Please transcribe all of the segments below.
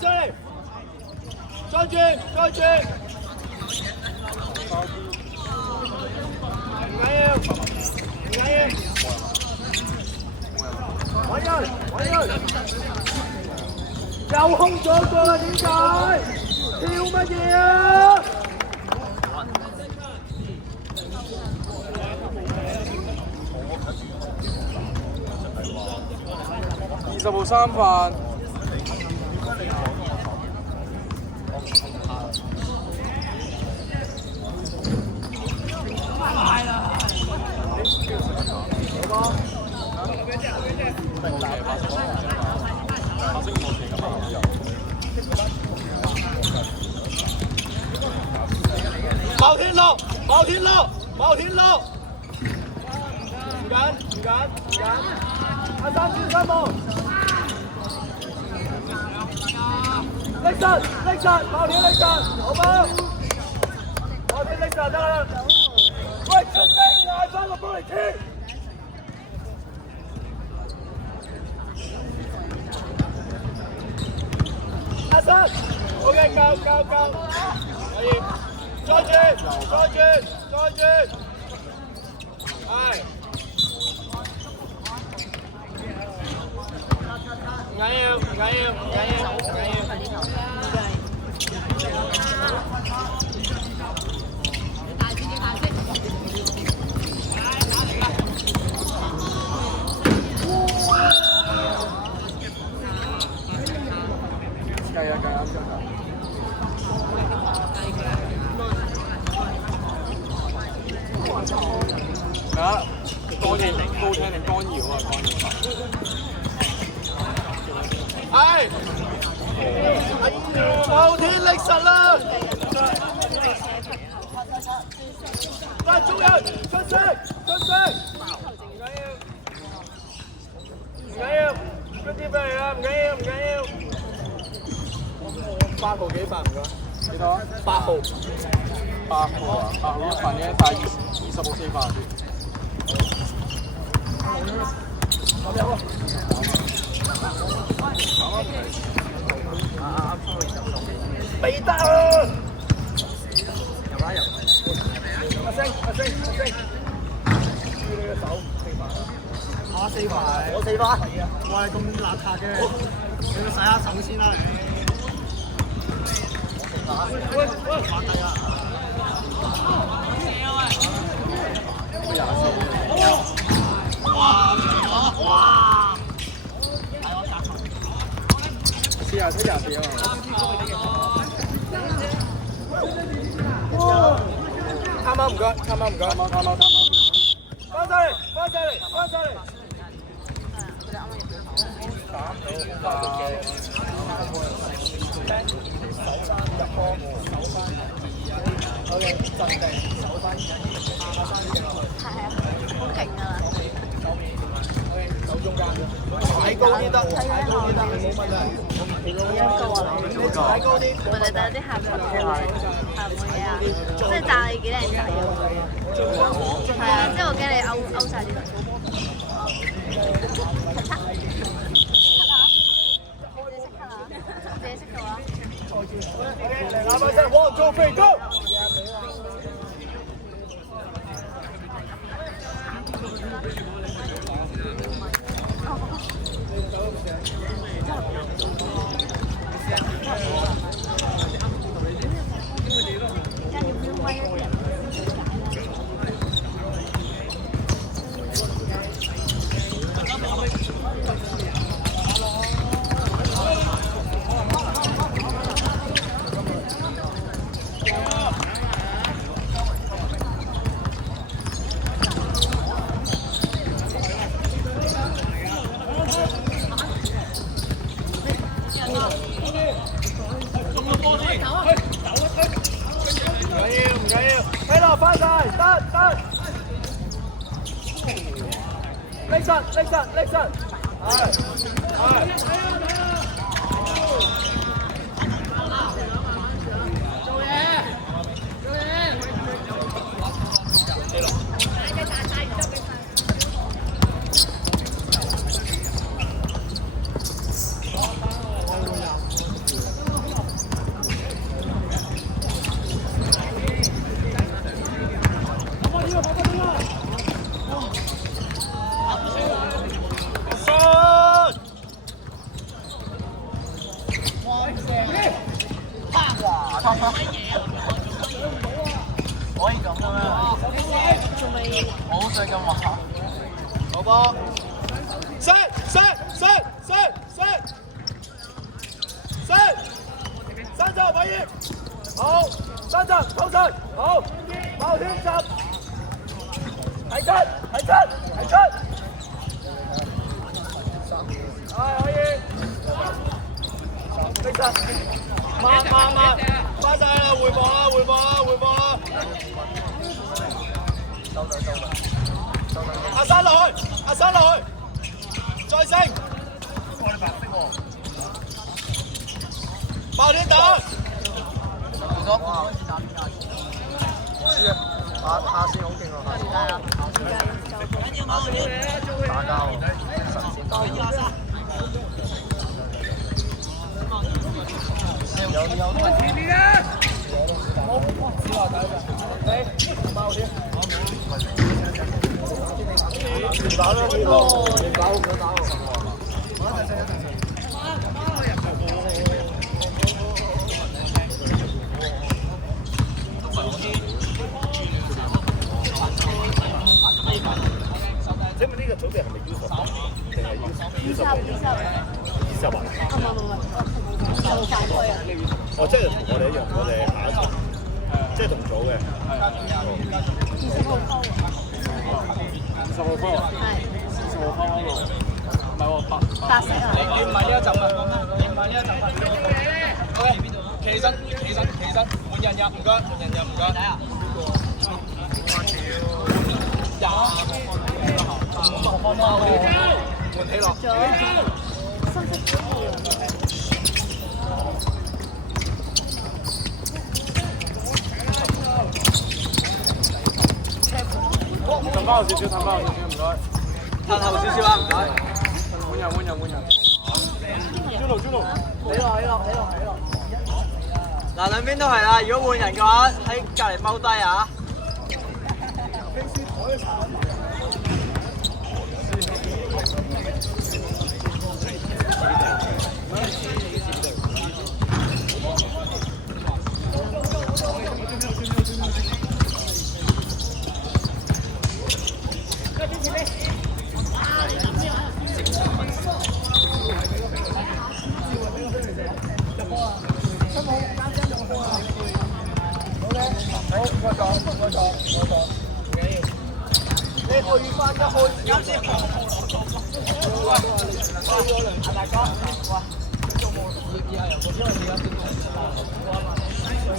上嚟，再轉，再轉。唔緊要，唔緊要。揾人，揾人。又空咗個啦，點解？跳乜嘢啊？20號三飯。茂天樂，茂天樂，茂天樂，唔緊，唔緊，唔緊，阿三轉身望，拎實，拎實，茂天拎實，好冇？茂天拎實得啦。喂，出聲嗌翻個波嚟貼。阿三 ，OK， 夠，可以。再轉，再轉，再轉，係，唔緊要，唔緊要，唔緊要，唔緊要。計啊！啊！高聽定干擾啊！係，後天力實啦！快中人出聲，出聲！唔緊要，嗰啲咩啊？唔緊要，唔緊要。8號幾份唔該？幾多？8號。8號啊！8號一份嘅，但係20號4份。未得啊！入啦入！阿星，注你個手4塊。我4塊。我4塊。係啊！哇！你咁邋遢嘅，你去洗下手先啦你。喂，玩低啦！哇！試下睇24啊！啱唔該，啱。翻上嚟！好嘅，陣地手翻，下山嘅落去。係啊，好勁啊！手中間，踩高啲得，冇問題。踩高啲。我哋等啲客人係會啊，即係讚你幾靚仔啊！係啊，即係我驚你勾晒啲頭。自己識嘅話。嚟喇聲，1 2 3 go！拎實，可以咁嘅咩？仲未我好想咁話。好波。射！三隻可以。好，三隻扣實。好，爆天集。係出。係可以。飛實。慢，翻晒啦，回防啦。收。阿山落去，再升。我哋白色喎。爆天打。下線好勁啊！打交神仙打。有請問呢個組別係咪 U10定係 U20？20啊？就散開啊！哦，即係同我哋一樣，我哋下一場，即係同組嘅。20號方啊？係。20號方嗰度，唔係喎，白色啊！你唔係呢一陣啊？你唔係呢一陣啊 ？OK， 企身，換人入，唔該。睇下。換起落。褪翻後少少，唔該。褪後少少啊，唔該。換人。朱龍，起落。嗱，兩邊都係啦。如果換人嘅話，喺隔離踎低啊。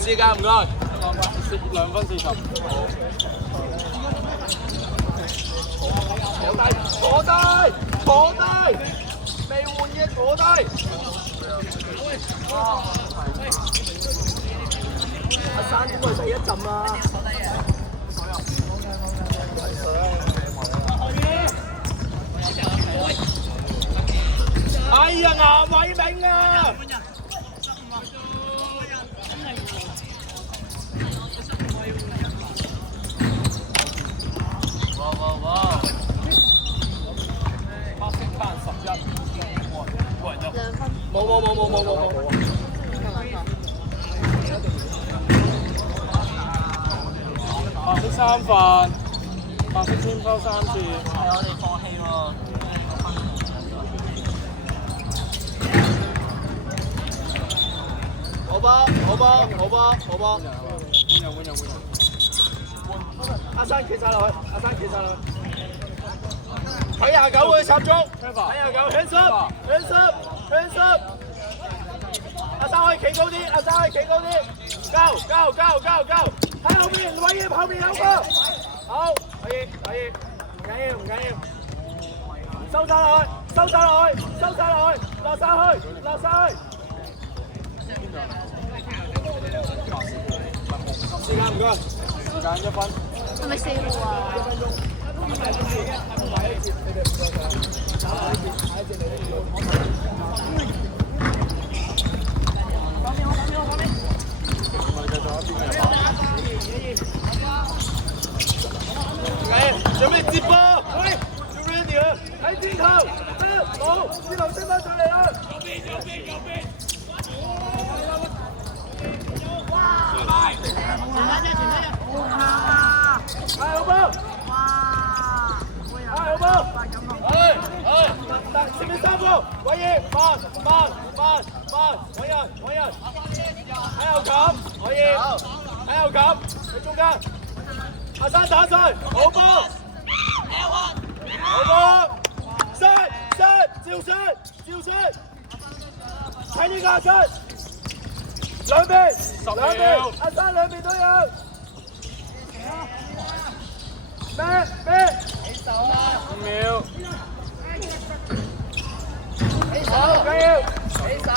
時間唔該，2分40。坐低，未換嘢坐低。阿山點解第一陣啊？哎呀，牙偉明啊！哇！黑色班11，2分。冇。白色3份，白色天拋3次。係我哋放棄喎。好吧。換人。阿山企晒落去，睇下9會插足，睇下9 hands up。阿山可以企高啲，交，喺後面有個，好，可以，唔緊要，收晒落去，落晒去。時間唔該，時間1分。係咪4號啊？準備接波，喂，做 ready 啊！喺邊頭，好，邊頭升翻上嚟啦！右邊！偉業，慢，揾人，喺後冚，偉業，喺後冚，喺中間，阿生打上，好波，射，照射，睇呢個阿生，兩邊，阿生兩邊都有。咩？起手啦！5秒。起手！起手！